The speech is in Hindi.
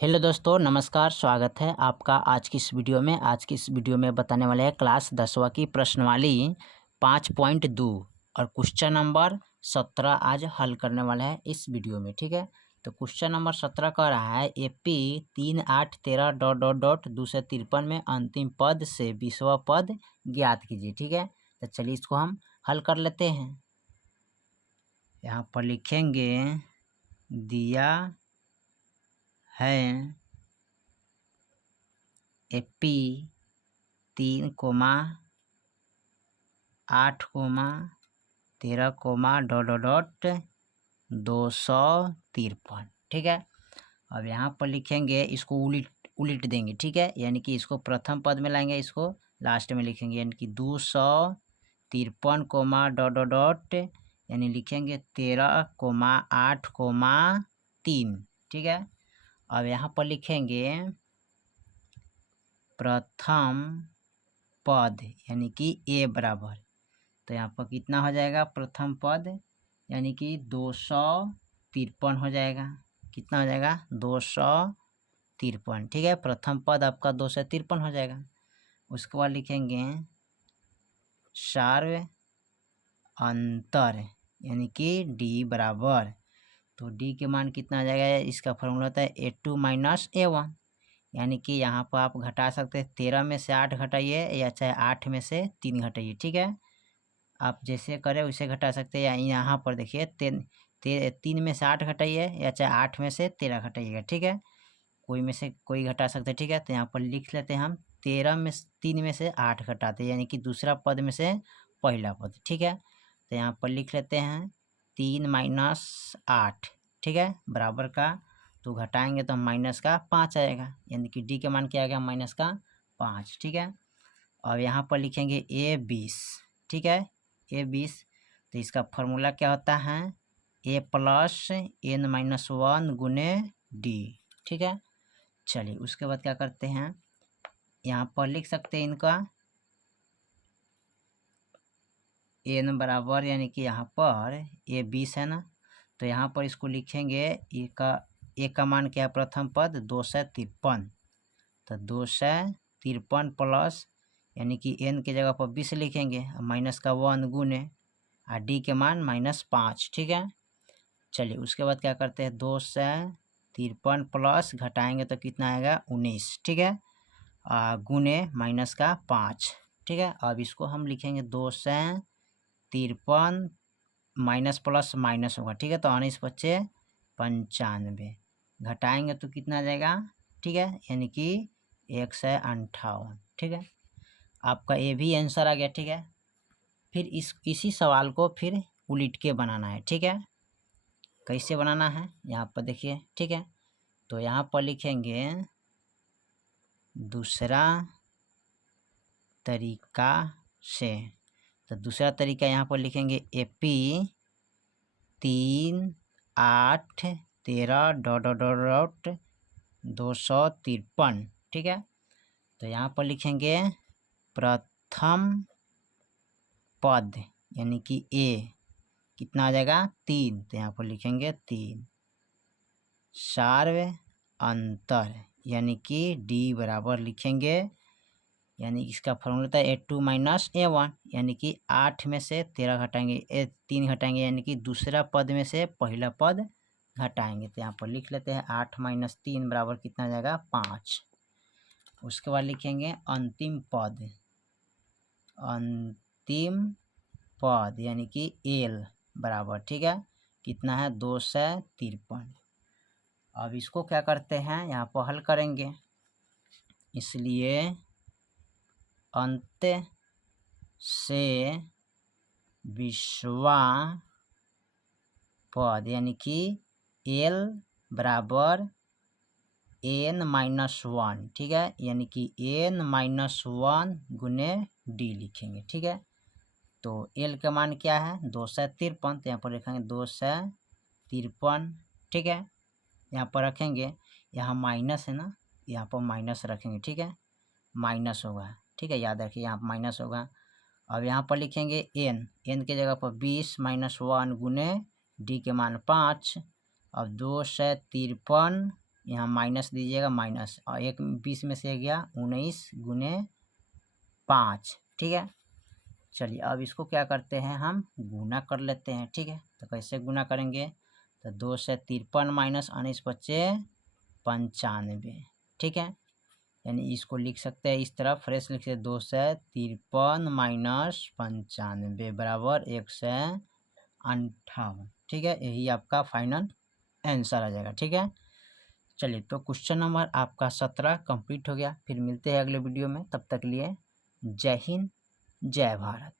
हेलो दोस्तों, नमस्कार। स्वागत है आपका आज की इस वीडियो में। आज की इस वीडियो में बताने वाले हैं क्लास 10वीं की प्रश्नवाली 5.2 और क्वेश्चन नंबर 17 आज हल करने वाले हैं इस वीडियो में। ठीक है, तो क्वेश्चन नंबर 17 कह रहा है AP 3, 8, 13 डॉट डॉट डॉट 253 में अंतिम पद से 20वां पद ज्ञात कीजिए। ठीक है, तो चलिए इसको हम हल कर लेते हैं। यहाँ पर लिखेंगे दिया है AP 3, 8, 13, डॉट डॉट डॉट 253। ठीक है, अब यहाँ पर लिखेंगे, इसको उलट देंगे। ठीक है, यानी कि इसको प्रथम पद में लाएंगे, इसको लास्ट में लिखेंगे, यानी कि 253, डॉट डॉट डॉट, यानी लिखेंगे 13, 8, 3। ठीक है, अब यहाँ पर लिखेंगे प्रथम पद यानी कि A बराबर, तो यहाँ पर कितना हो जाएगा प्रथम पद, यानी कि 253 हो जाएगा। कितना हो जाएगा 253। ठीक है, प्रथम पद आपका 253 हो जाएगा। उसके बाद लिखेंगे सार्व अंतर यानी कि D बराबर, तो D के मान कितना आ जाएगा, इसका फॉर्मूला होता है A2 माइनस A1, यानी कि यहाँ पर आप घटा सकते हैं 13 में से 8 घटाइए या चाहे 8 में से 3 घटाइए। ठीक है, आप जैसे करें वैसे घटा सकते हैं। या यहाँ पर देखिए 3 में से 8 घटाइए या चाहे 8 में से 13 घटाइएगा। ठीक है, कोई में से कोई घटा सकते हैं। ठीक है, तो यहाँ पर लिख लेते हैं हम 3 में से 8 घटाते हैं, यानी कि दूसरा पद में से पहला पद। ठीक है, तो यहाँ पर लिख लेते हैं 3 माइनस 8। ठीक है, बराबर का तो घटाएंगे तो माइनस का 5 आएगा, यानी कि D के मान क्या आएगा माइनस का 5। ठीक है, और यहाँ पर लिखेंगे A20। ठीक है, A20, तो इसका फॉर्मूला क्या होता है A प्लस N माइनस 1 गुने D। ठीक है, चलिए उसके बाद क्या करते हैं, यहाँ पर लिख सकते हैं इनका N बराबर, यानी कि यहाँ पर A20 है ना, तो यहाँ पर इसको लिखेंगे A का मान क्या है प्रथम पद 253, तो 253 प्लस, यानी कि N के जगह पर 20 लिखेंगे, माइनस का 1 गुने और D के मान -5। ठीक है, चलिए उसके बाद क्या करते हैं 253 प्लस घटाएंगे तो कितना आएगा 19। ठीक है, गुने माइनस का 5। ठीक है, अब इसको हम लिखेंगे 253 माइनस प्लस माइनस होगा। ठीक है, तो 19 बच्चे 95, घटाएंगे तो कितना आ जाएगा। ठीक है, यानी कि 158। ठीक है, आपका ये भी आंसर आ गया। ठीक है, फिर इसी सवाल को फिर उलट के बनाना है। ठीक है, कैसे बनाना है यहाँ पर देखिए। ठीक है, तो यहाँ पर लिखेंगे दूसरा तरीका से, तो दूसरा तरीका यहाँ पर लिखेंगे AP 3, 8, 13 dot dot dot dot 253। ठीक है, तो यहाँ पर लिखेंगे प्रथम पद यानी कि A कितना आ जाएगा 3, तो यहाँ पर लिखेंगे 3। सार्व अंतर यानी कि D बराबर लिखेंगे, यानी इसका फॉर्मूला था A2 माइनस A1, यानी कि 8 में से 13 घटाएंगे 3 घटाएंगे, यानी कि दूसरा पद में से पहला पद घटाएंगे। तो यहाँ पर लिख लेते हैं 8 माइनस 3 बराबर कितना आ जाएगा 5। उसके बाद लिखेंगे अंतिम पद यानी कि L बराबर, ठीक है, कितना है 253। अब इसको क्या करते हैं यहाँ पर हल करेंगे, इसलिए अंत से 20वां पद यानी कि L बराबर N माइनस 1। ठीक है, यानी कि N माइनस 1 गुने D लिखेंगे। ठीक है, तो L का मान क्या है 253, तो यहाँ पर लिखेंगे 253। ठीक है, यहाँ पर रखेंगे, यहाँ माइनस है ना, यहाँ पर माइनस रखेंगे। ठीक है, माइनस होगा। ठीक है, याद रखिए यहाँ माइनस होगा। अब यहाँ पर लिखेंगे N के जगह पर 20 माइनस 1 गुने D के मान 5। अब 253 यहाँ माइनस दीजिएगा माइनस, और एक 20 में से गया 19 गुने 5, ठीक है। चलिए अब इसको क्या करते हैं, हम गुना कर लेते हैं, ठीक है। तो कैसे गुना करेंगे, तो 2 से 53 माइनस 19 बचे 95, ठीक है। यानी इसको लिख सकते हैं इस तरह, फ्रेश लिख सकते 2 से 53 माइनस 95 बराबर 158, ठीक है। यही आपका फाइनल आंसर आ जाएगा, ठीक है। चलिए तो क्वेश्चन नंबर आपका 17 कंप्लीट हो गया। फिर मिलते हैं अगले वीडियो में, तब तक लिए जय हिंद जय भारत।